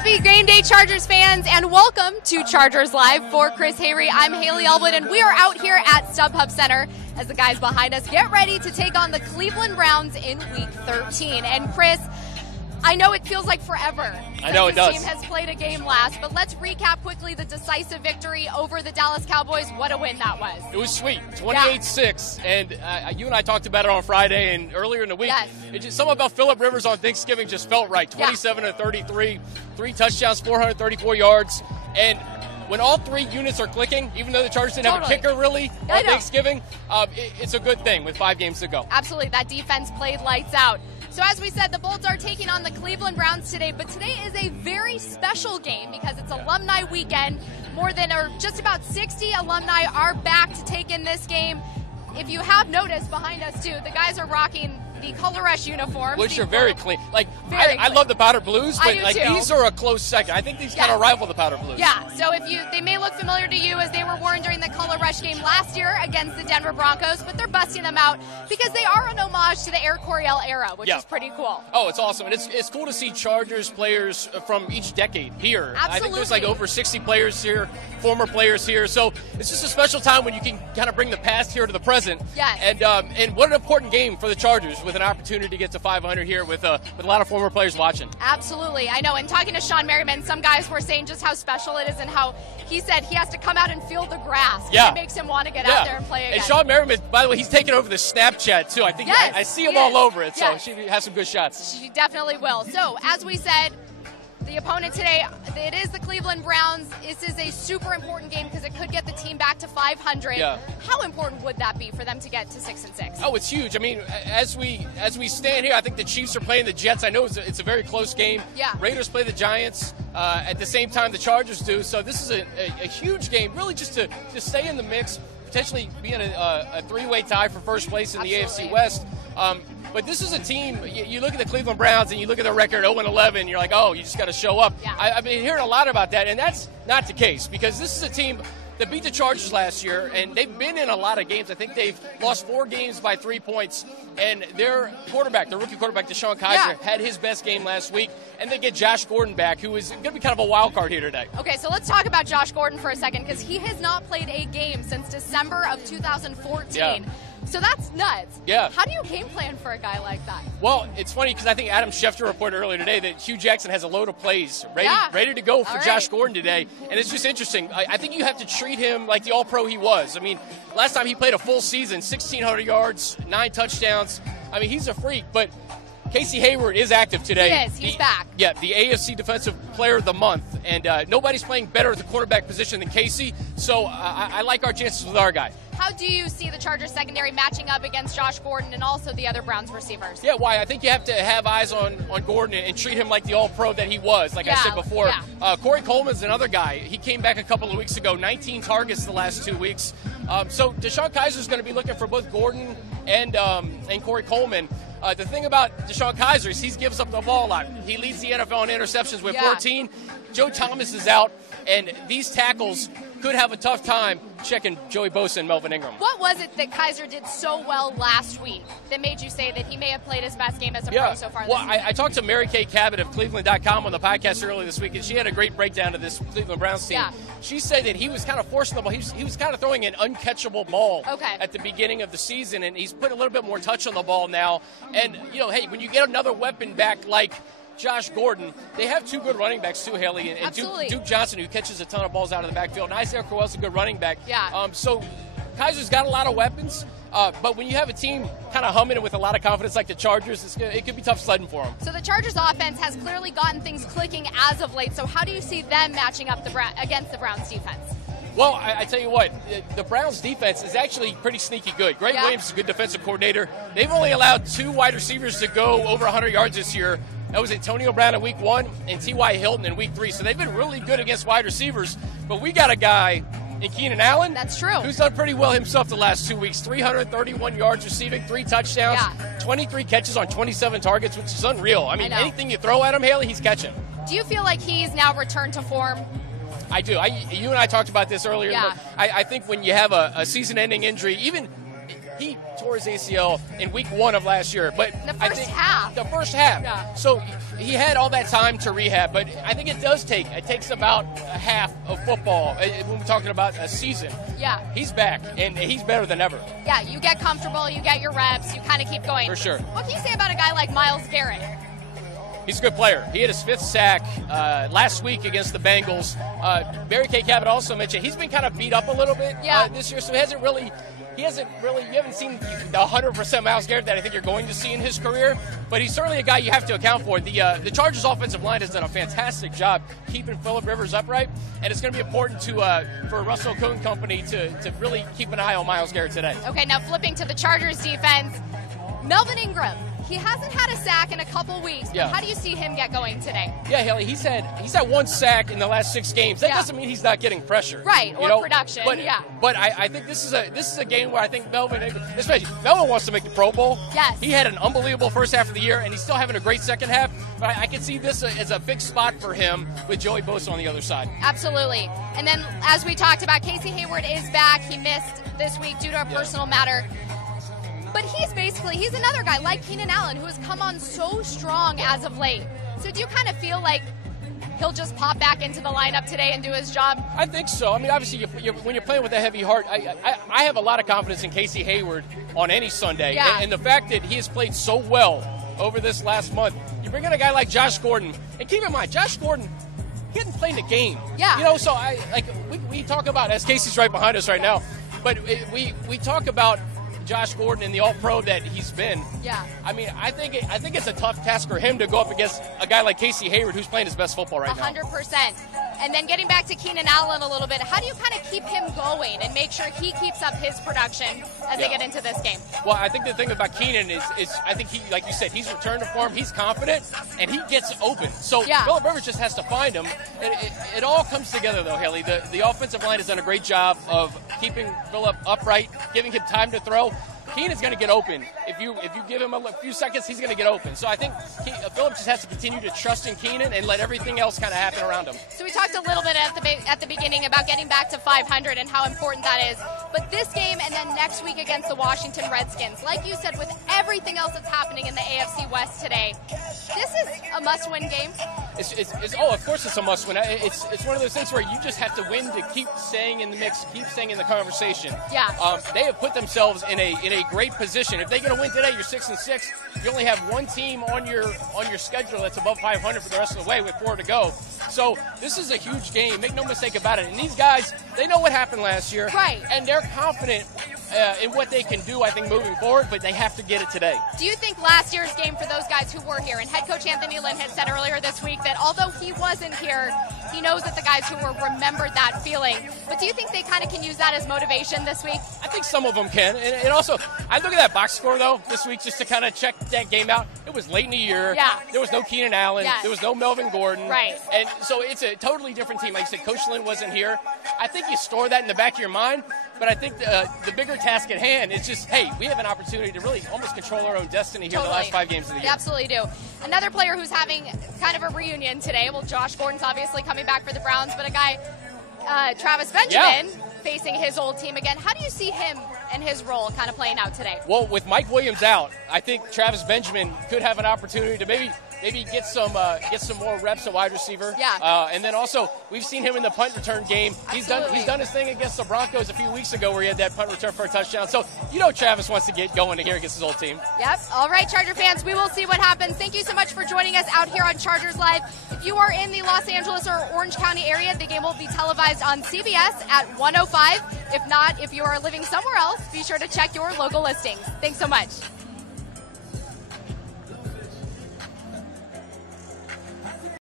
Happy game day, Chargers fans, and welcome to Chargers Live. For Chris Hayre, I'm Haley Elwood, and we are out here at StubHub Center as the guys behind us get ready to take on the Cleveland Browns in Week 13. And Chris, I know it feels like forever I know it does. This team has played a game last, but let's recap quickly the decisive victory over the Dallas Cowboys. What a win that was. It was sweet, 28-6, and you and I talked about it on Friday and earlier in the week. Yes. It just, something about Phillip Rivers on Thanksgiving just felt right. 27-33, 3 touchdowns, 434 yards, and when all three units are clicking, even though the Chargers didn't have a kicker really on Thanksgiving, it's a good thing with 5 games to go. Absolutely. That defense played lights out. So as we said, the Bolts are taking on the Cleveland Browns today, but today is a very special game because it's alumni weekend. Just about 60 alumni are back to take in this game. If you have noticed behind us too, the guys are rocking the Color Rush uniforms. Which are very clean. I love the powder blues, but these are a close second. I think these kind of rival the powder blues. Yeah, so they may look familiar to you as they were worn during the Color Rush game last year against the Denver Broncos, but they're busting them out because they are an homage to the Air Coryell era, which is pretty cool. Oh, it's awesome. And it's cool to see Chargers players from each decade here. Absolutely. I think there's like over 60 players here, former players here. So it's just a special time when you can kind of bring the past here to the present. Yes. And what an important game for the Chargers with an opportunity to get to 500 here with a lot of former players watching. Absolutely. I know. And talking to Sean Merriman, some guys were saying just how special it is and how he said he has to come out and feel the grass. Yeah. It makes him want to get out there and play again. And Sean Merriman, by the way, he's taking over the Snapchat too. I think I see him all over it, so she has some good shots. She definitely will. So, as we said, the opponent today, it is the Cleveland Browns. This is a super important game because it could get the team back to 500. Yeah. How important would that be for them to get to 6-6? Oh, it's huge. I mean, as we stand here, I think the Chiefs are playing the Jets. I know it's a very close game. Yeah. Raiders play the Giants at the same time the Chargers do. So this is a huge game, really just to stay in the mix, potentially be in a three-way tie for first place in the AFC West. But this is a team, you look at the Cleveland Browns and you look at their record 0-11, you're like, oh, you just got to show up. Yeah. I've been hearing a lot about that, and that's not the case because this is a team that beat the Chargers last year, and they've been in a lot of games. I think they've lost 4 games by 3 points, and their quarterback, the rookie quarterback, DeShone Kizer, had his best game last week, and they get Josh Gordon back, who is going to be kind of a wild card here today. Okay, so let's talk about Josh Gordon for a second because he has not played a game since December of 2014. Yeah. So that's nuts. Yeah. How do you game plan for a guy like that? Well, it's funny because I think Adam Schefter reported earlier today that Hugh Jackson has a load of plays ready to go for Josh Gordon today. And it's just interesting. I think you have to treat him like the all-pro he was. I mean, last time he played a full season, 1,600 yards, 9 touchdowns. I mean, he's a freak. But Casey Hayward is active today. He is. He's back. Yeah, the AFC Defensive Player of the Month. And nobody's playing better at the quarterback position than Casey. So I like our chances with our guy. How do you see the Chargers secondary matching up against Josh Gordon and also the other Browns receivers? Yeah, why? I think you have to have eyes on Gordon and treat him like the all-pro that he was, like I said before. Yeah. Corey Coleman's another guy. He came back a couple of weeks ago, 19 targets the last 2 weeks. So DeShone Kizer's going to be looking for both Gordon and Corey Coleman. The thing about DeShone Kizer is he gives up the ball a lot. He leads the NFL in interceptions with 14. Joe Thomas is out, and these tackles could have a tough time checking Joey Bosa and Melvin Ingram. What was it that Kizer did so well last week that made you say that he may have played his best game as a pro so far this season? I talked to Mary Kay Cabot of Cleveland.com on the podcast earlier this week, and she had a great breakdown of this Cleveland Browns team. Yeah. She said that he was kind of forcing the ball. He was kind of throwing an uncatchable ball at the beginning of the season, and he's put a little bit more touch on the ball now. And, hey, when you get another weapon back like Josh Gordon, they have 2 good running backs too, Haley, and Duke Johnson, who catches a ton of balls out of the backfield, and Isaiah Crowell's a good running back. Yeah. So Kizer's got a lot of weapons, but when you have a team kind of humming with a lot of confidence like the Chargers, it could be tough sledding for them. So the Chargers offense has clearly gotten things clicking as of late, so how do you see them matching up against the Browns defense? Well, I tell you what, the Browns' defense is actually pretty sneaky good. Greg Williams is a good defensive coordinator. They've only allowed 2 wide receivers to go over 100 yards this year. That was Antonio Brown in Week 1 and T.Y. Hilton in Week 3. So they've been really good against wide receivers. But we got a guy in Keenan Allen. That's true. Who's done pretty well himself the last 2 weeks. 331 yards receiving, 3 touchdowns, 23 catches on 27 targets, which is unreal. I mean, anything you throw at him, Haley, he's catching. Do you feel like he's now returned to form? I do. You and I talked about this earlier. Yeah. I think when you have a season-ending injury, even he tore his ACL in week 1 of last year. But The first half. Yeah. So he had all that time to rehab, but I think it takes about a half of football when we're talking about a season. Yeah. He's back, and he's better than ever. Yeah, you get comfortable, you get your reps, you kind of keep going. For sure. What can you say about a guy like Myles Garrett? He's a good player. He had his 5th sack last week against the Bengals. Barry K. Cabot also mentioned he's been kind of beat up a little bit this year, so he hasn't really, you haven't seen the 100% Myles Garrett that I think you're going to see in his career, but he's certainly a guy you have to account for. The Chargers offensive line has done a fantastic job keeping Phillip Rivers upright, and it's going to be important for Russell Coon Company to really keep an eye on Myles Garrett today. Okay, now flipping to the Chargers defense, Melvin Ingram. He hasn't had a sack in a couple weeks. But how do you see him get going today? Yeah, Haley, he's had 1 sack in the last 6 games. That doesn't mean he's not getting pressure, right? Or production. But I think this is a game where I think Melvin wants to make the Pro Bowl. Yes. He had an unbelievable first half of the year, and he's still having a great second half. But I can see this as a big spot for him with Joey Bosa on the other side. Absolutely. And then, as we talked about, Casey Hayward is back. He missed this week due to a personal matter. But he's another guy like Keenan Allen who has come on so strong as of late. So do you kind of feel like he'll just pop back into the lineup today and do his job? I think so. I mean, obviously, when you're playing with a heavy heart, I have a lot of confidence in Casey Hayward on any Sunday. Yeah. And the fact that he has played so well over this last month, you bring in a guy like Josh Gordon, and keep in mind, Josh Gordon, he hadn't played in a game. Yeah. So we talk about, as Casey's right behind us right now, but we talk about Josh Gordon and the All-Pro that he's been. Yeah. I mean, I think it's a tough task for him to go up against a guy like Casey Hayward, who's playing his best football right now. 100%. And then getting back to Keenan Allen a little bit, how do you kind of keep him going and make sure he keeps up his production as they get into this game? Well, I think the thing about Keenan is I think he, like you said, he's returned to form, he's confident, and he gets open. So Phillip Rivers just has to find him. It all comes together, though, Haley. The offensive line has done a great job of keeping Phillip upright, giving him time to throw. Keenan's going to get open. If you give him a few seconds, he's going to get open. So I think Phillip just has to continue to trust in Keenan and let everything else kind of happen around him. So we talked a little bit at the beginning about getting back to 500 and how important that is. But this game and then next week against the Washington Redskins, like you said, with everything else that's happening in the AFC West today, this is a must-win game. Of course it's a must-win. It's one of those things where you just have to win to keep staying in the mix, keep staying in the conversation. Yeah. They have put themselves in a great position. If they get a win today, you're 6-6. You only have one team on your schedule that's above 500 for the rest of the way with 4 to go. So this is a huge game. Make no mistake about it. And these guys, they know what happened last year. Right. And they're confident in what they can do, I think, moving forward, but they have to get it today. Do you think last year's game for those guys who were here, and head coach Anthony Lynn had said earlier this week that although he wasn't here, he knows that the guys who were remembered that feeling. But do you think they kind of can use that as motivation this week? I think some of them can. And also, I look at that box score, though, this week just to kind of check that game out. It was late in the year. Yeah. There was no Keenan Allen. Yes. There was no Melvin Gordon. Right. And so it's a totally different team. Like you said, Coach Lynn wasn't here. I think you store that in the back of your mind. But I think the bigger task at hand is just, hey, we have an opportunity to really almost control our own destiny here in the last 5 games of the year. We absolutely do. Another player who's having kind of a reunion today, well, Josh Gordon's obviously coming back for the Browns, but a guy, Travis Benjamin, facing his old team again. How do you see him and his role kind of playing out today? Well, with Mike Williams out, I think Travis Benjamin could have an opportunity to maybe get some more reps at wide receiver. Yeah. And then also, we've seen him in the punt return game. He's done his thing against the Broncos a few weeks ago where he had that punt return for a touchdown. So, Travis wants to get going here against his old team. Yep. All right, Charger fans, we will see what happens. Thank you so much for joining us out here on Chargers Live. If you are in the Los Angeles or Orange County area, the game will be televised on CBS at 1:05. If not, if you are living somewhere else, be sure to check your local listings. Thanks so much.